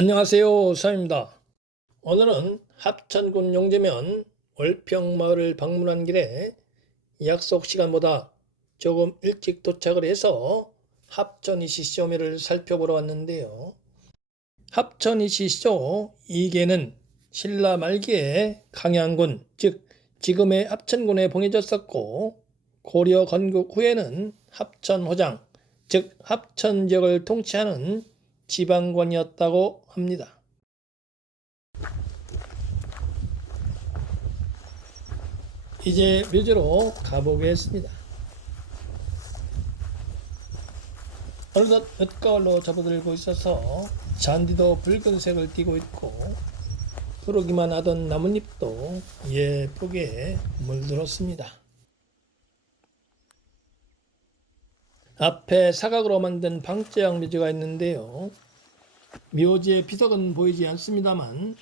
안녕하세요, 수아입니다. 오늘은 합천군 용제면 월평마을을 방문한 길에 약속 시간보다 조금 일찍 도착을 해서 합천이시쇼묘를 살펴보러 왔는데요. 합천이시쇼 2개는 신라 말기에 강양군, 즉 지금의 합천군에 봉해졌었고, 고려 건국 후에는 합천호장, 즉 합천 지역을 통치하는 지방관이었다고 합니다. 이제 묘지로 가보겠습니다. 어느덧 옅가을로 접어들고 있어서 잔디도 붉은색을 띠고 있고 흐르기만 하던 나뭇잎도 예쁘게 물들었습니다. 앞에 사각으로 만든 방제양 묘지가 있는데요. 묘지의 비석은 보이지 않습니다만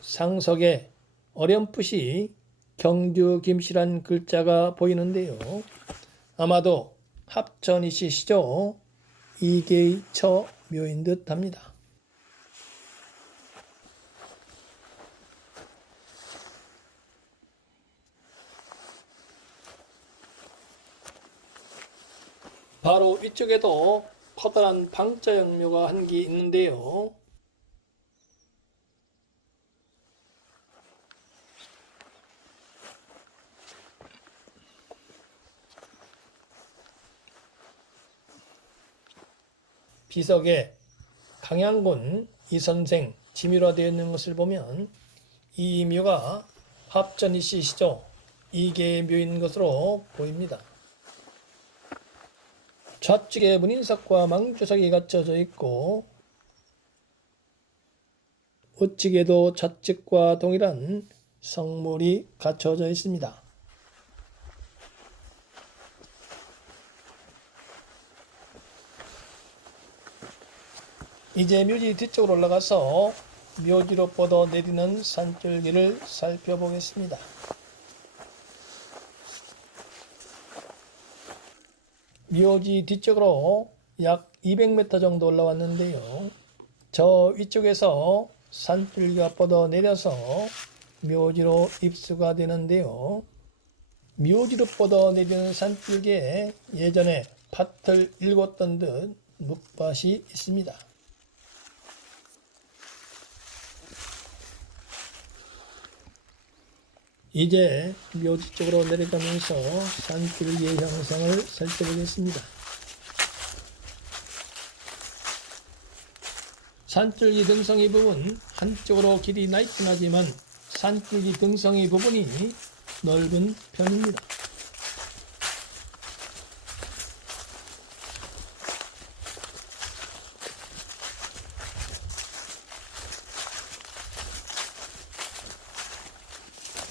상석에 어렴풋이 경주 김씨란 글자가 보이는데요. 아마도 합천이시 시조 2개의 처묘인 듯 합니다. 바로 위쪽에도 커다란 방자형 묘가 한 개 있는데요. 비석에 강양군 이선생 지미로 되어 있는 것을 보면 이 묘가 합천이시 시조 2개의 묘인 것으로 보입니다. 좌측에 문인석과 망주석이 갖춰져 있고 우측에도 좌측과 동일한 성물이 갖춰져 있습니다. 이제 묘지 뒤쪽으로 올라가서 묘지로 뻗어 내리는 산줄기를 살펴보겠습니다. 묘지 뒤쪽으로 약 200m 정도 올라왔는데요. 저 위쪽에서 산줄기가 뻗어 내려서 묘지로 입수가 되는데요. 묘지로 뻗어 내리는 산줄기에 예전에 밭을 일궜던 듯 묵밭이 있습니다. 이제 묘지 쪽으로 내려가면서 산줄기의 형상을 살펴보겠습니다. 산줄기 등성이 부분 한쪽으로 길이 넓긴 하지만 산줄기 등성이 부분이 넓은 편입니다.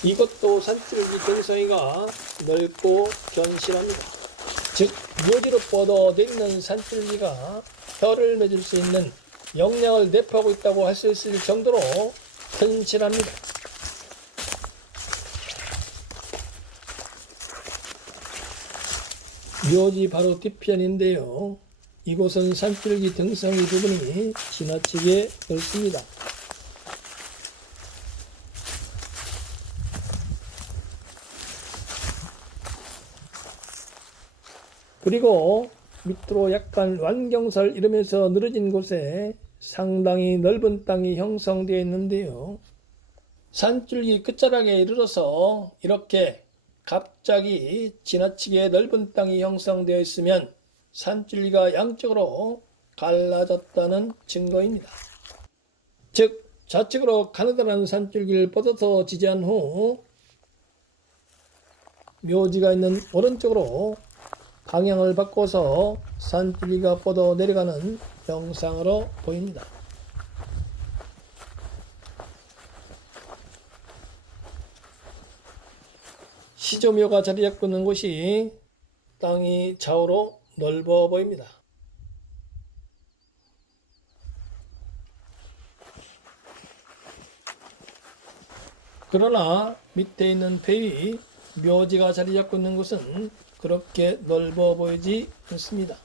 이것도 산줄기 등성이가 넓고 견실합니다. 즉 묘지로 뻗어 내리는 산줄기가 혀를 맺을 수 있는 역량을 내포하고 있다고 할 수 있을 정도로 튼실합니다. 묘지 바로 뒤편인데요. 이곳은 산줄기 등성이 부분이 지나치게 넓습니다. 그리고 밑으로 약간 완경설 이러면서 늘어진 곳에 상당히 넓은 땅이 형성되어 있는데요. 산줄기 끝자락에 이르러서 이렇게 갑자기 지나치게 넓은 땅이 형성되어 있으면 산줄기가 양쪽으로 갈라졌다는 증거입니다. 즉 좌측으로 가느다란 산줄기를 뻗어서 지지한 후 묘지가 있는 오른쪽으로 방향을 바꿔서 산줄기가 뻗어 내려가는 형상으로 보입니다. 시조묘가 자리 잡고 있는 곳이 땅이 좌우로 넓어 보입니다. 그러나 밑에 있는 폐위 묘지가 자리 잡고 있는 곳은 그렇게 넓어 보이지 않습니다.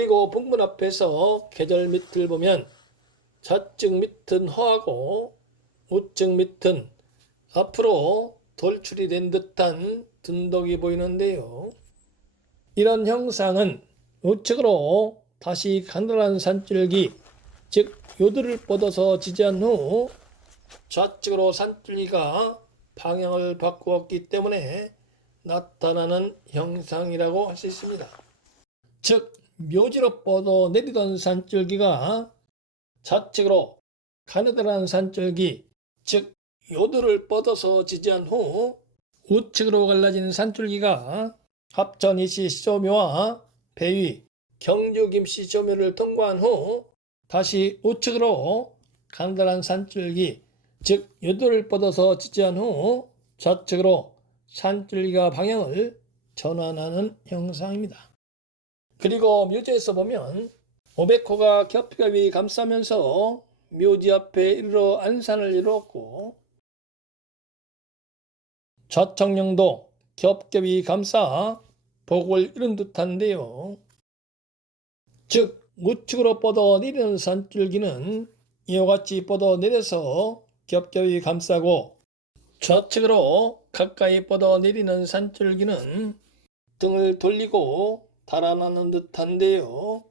그리고 북문 앞에서 계절 밑을 보면 좌측 밑은 허하고 우측 밑은 앞으로 돌출이 된 듯한 둔덕이 보이는데요. 이런 형상은 우측으로 다시 가늘한 산줄기, 즉 요들을 뻗어서 지지한 후 좌측으로 산줄기가 방향을 바꾸었기 때문에 나타나는 형상이라고 할 수 있습니다. 즉 묘지로 뻗어 내리던 산줄기가 좌측으로 가느다란 산줄기, 즉 요들을 뻗어서 지지한 후 우측으로 갈라진 산줄기가 합천 이시시조묘와 배위, 경주 김씨조묘를 통과한 후 다시 우측으로 가느다란 산줄기, 즉 요들을 뻗어서 지지한 후 좌측으로 산줄기가 방향을 전환하는 형상입니다. 그리고 묘지에서 보면 500호가 겹겹이 감싸면서 묘지 앞에 이르러 안산을 이루었고 좌청령도 겹겹이 감싸 복을 이룬 듯한데요. 즉 우측으로 뻗어 내리는 산줄기는 이와 같이 뻗어 내려서 겹겹이 감싸고 좌측으로 가까이 뻗어 내리는 산줄기는 등을 돌리고 달아나는 듯한데요.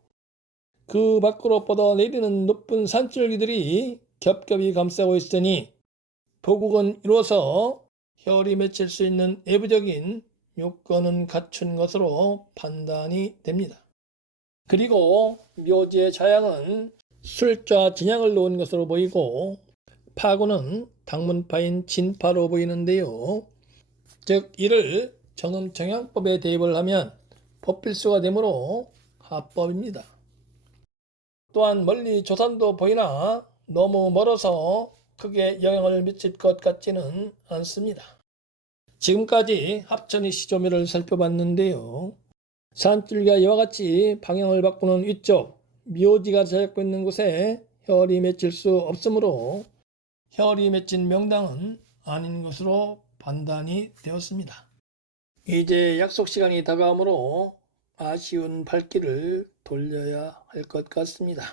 그 밖으로 뻗어 내리는 높은 산줄기들이 겹겹이 감싸고 있으니 보국은 이루어서 혈이 맺힐 수 있는 내부적인 요건은 갖춘 것으로 판단이 됩니다. 그리고 묘지의 자양은 술자 진양을 놓은 것으로 보이고 파구는 당문파인 진파로 보이는데요. 즉 이를 정음청양법에 대입을 하면 법필수가 되므로 합법입니다. 또한 멀리 조산도 보이나 너무 멀어서 크게 영향을 미칠 것 같지는 않습니다. 지금까지 합천이 시조묘를 살펴봤는데요. 산줄기가 이와 같이 방향을 바꾸는 위쪽 묘지가 자리잡고 있는 곳에 혈이 맺힐 수 없으므로 혈이 맺힌 명당은 아닌 것으로 판단이 되었습니다. 이제 약속 시간이 다가오므로 아쉬운 발길을 돌려야 할 것 같습니다.